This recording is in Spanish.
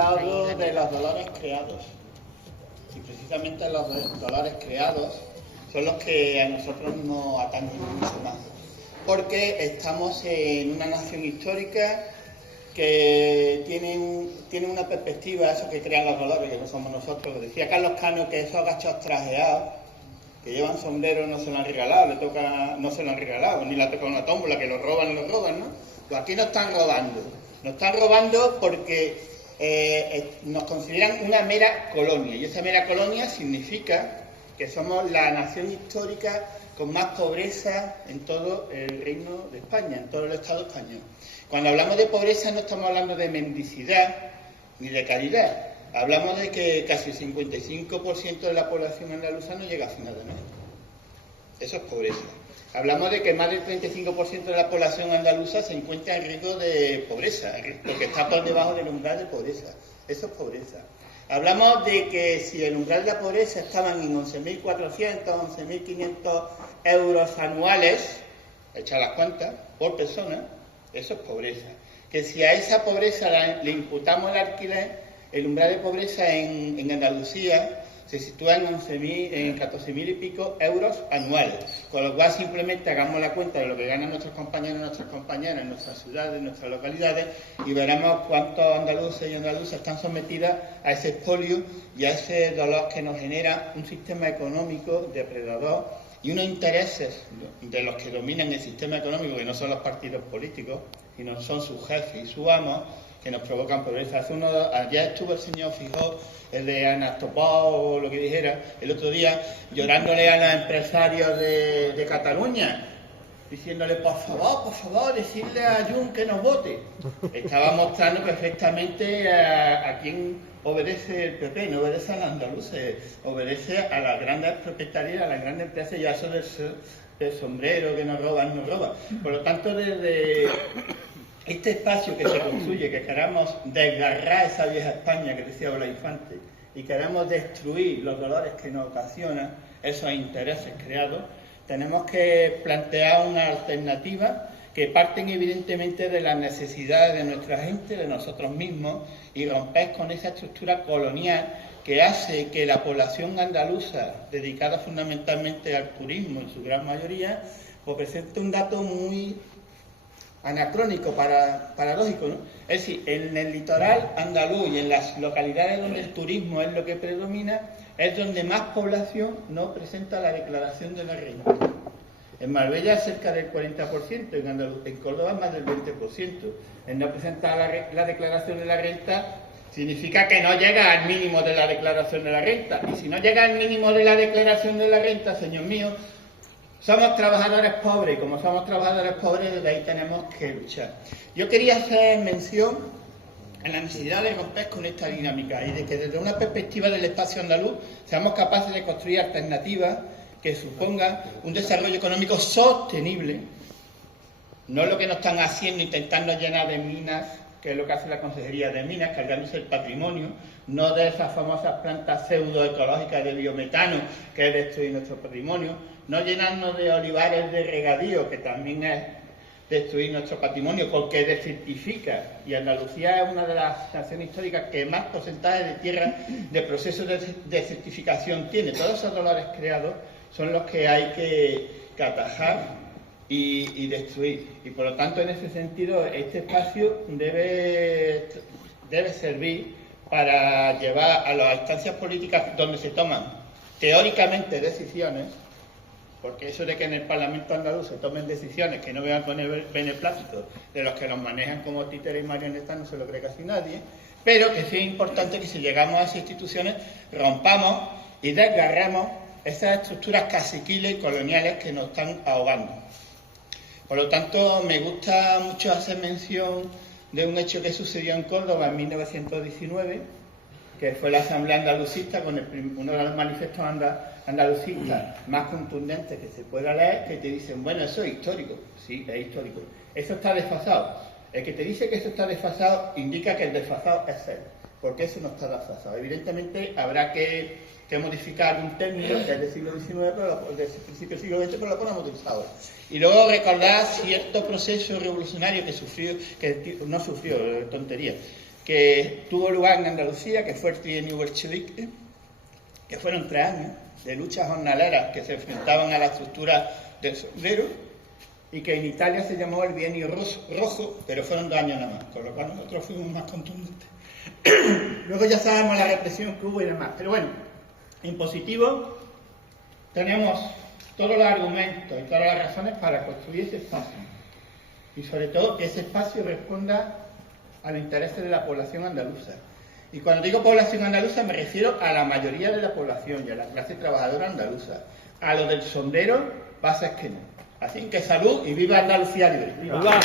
hablado de los dolores creados. Y precisamente los dolores creados son los que a nosotros nos atañen mucho más. Porque estamos en una nación histórica que tiene una perspectiva, eso que crean los dolores, que no somos nosotros. Decía Carlos Cano que esos gachos trajeados, que llevan sombrero, no se lo han regalado, no se lo han regalado, ni la toca una tómbola, que lo roban, ¿no? Pues aquí nos están robando. Nos están robando porque nos consideran una mera colonia. Y esa mera colonia significa que somos la nación histórica con más pobreza en todo el Reino de España, en todo el Estado español. Cuando hablamos de pobreza no estamos hablando de mendicidad ni de caridad. Hablamos de que casi el 55% de la población andaluza no llega a final de mes. Eso es pobreza. Hablamos de que más del 35% de la población andaluza se encuentra en riesgo de pobreza, porque está por debajo del umbral de pobreza. Eso es pobreza. Hablamos de que si el umbral de la pobreza estaban en 11.400, 11.500 euros anuales, echar las cuentas, por persona, eso es pobreza. Que si a esa pobreza le imputamos el alquiler, el umbral de pobreza en Andalucía se sitúa en 14.000 y pico euros anuales. Con lo cual simplemente hagamos la cuenta de lo que ganan nuestros compañeros y nuestras compañeras en nuestras ciudades, en nuestras localidades, y veremos cuántos andaluces y andaluzas están sometidas a ese expolio y a ese dolor que nos genera un sistema económico depredador y unos intereses de los que dominan el sistema económico, que no son los partidos políticos, sino son sus jefes y sus amos, que nos provocan pobreza. Ayer estuvo el señor Fijó, el de Anastopao o lo que dijera, el otro día, llorándole a los empresarios de Cataluña, diciéndole, por favor, decirle a Jun que nos vote. Estaba mostrando perfectamente a quién obedece el PP, no obedece a los andaluces, obedece a las grandes propietarias, a las grandes empresas, y a eso del sombrero que nos roban. Por lo tanto, desde este espacio que se construye, que queramos desgarrar esa vieja España que decía Blas Infante, y queremos destruir los dolores que nos ocasionan esos intereses creados, tenemos que plantear una alternativa que parten evidentemente de las necesidades de nuestra gente, de nosotros mismos, y romper con esa estructura colonial que hace que la población andaluza, dedicada fundamentalmente al turismo en su gran mayoría, pues presente un dato muy anacrónico, paradójico, ¿no? Es decir, en el litoral andaluz y en las localidades donde el turismo es lo que predomina, es donde más población no presenta la declaración de la renta. En Marbella cerca del 40%, en Córdoba más del 20%. En no presentar la declaración de la renta significa que no llega al mínimo de la declaración de la renta. Y si no llega al mínimo de la declaración de la renta, señor mío, somos trabajadores pobres, y como somos trabajadores pobres, desde ahí tenemos que luchar. Yo quería hacer mención a la necesidad de romper con esta dinámica y de que desde una perspectiva del espacio andaluz seamos capaces de construir alternativas que supongan un desarrollo económico sostenible, no lo que nos están haciendo, intentando llenar de minas, que es lo que hace la Consejería de Minas, cargándose el patrimonio, no de esas famosas plantas pseudoecológicas de biometano, que es destruir nuestro patrimonio, no llenarnos de olivares de regadío, que también es destruir nuestro patrimonio, porque desertifica, y Andalucía es una de las naciones históricas que más porcentaje de tierra de procesos de desertificación tiene. Todos esos dolores creados son los que hay que atajar y destruir. Y por lo tanto, en ese sentido, este espacio debe servir para llevar a las instancias políticas donde se toman teóricamente decisiones, porque eso de que en el Parlamento andaluz se tomen decisiones que no vean con el beneplácito de los que los manejan como títeres y marionetas, no se lo cree casi nadie, pero que sí es importante que si llegamos a esas instituciones rompamos y desgarremos esas estructuras caciquiles y coloniales que nos están ahogando. Por lo tanto, me gusta mucho hacer mención de un hecho que sucedió en Córdoba en 1919, que fue la Asamblea Andalucista, con uno de los manifiestos andalucistas más contundentes que se pueda leer, que te dicen, bueno, eso es histórico. Sí, es histórico. Eso está desfasado. El que te dice que eso está desfasado indica que el desfasado es él, porque eso no está desfasado. Evidentemente habrá que modificar un término que es del siglo XIX, del principio del siglo XX, pero lo podemos utilizar ahora. Y luego recordar cierto proceso revolucionario que que tuvo lugar en Andalucía, que fue el trienio bolchevique, que fueron 3 años de luchas jornaleras que se enfrentaban a la estructura del sombrero, y que en Italia se llamó el bienio rojo, pero fueron 2 años nada más, con lo cual nosotros fuimos más contundentes. Luego ya sabemos la represión que hubo y demás, pero bueno, en positivo tenemos todos los argumentos y todas las razones para construir ese espacio, y sobre todo que ese espacio responda a los intereses de la población andaluza. Y cuando digo población andaluza me refiero a la mayoría de la población y a la clase trabajadora andaluza. A lo del sondero pasa es que no. Así que salud y viva Andalucía libre. ¡Viva! ¡Viva!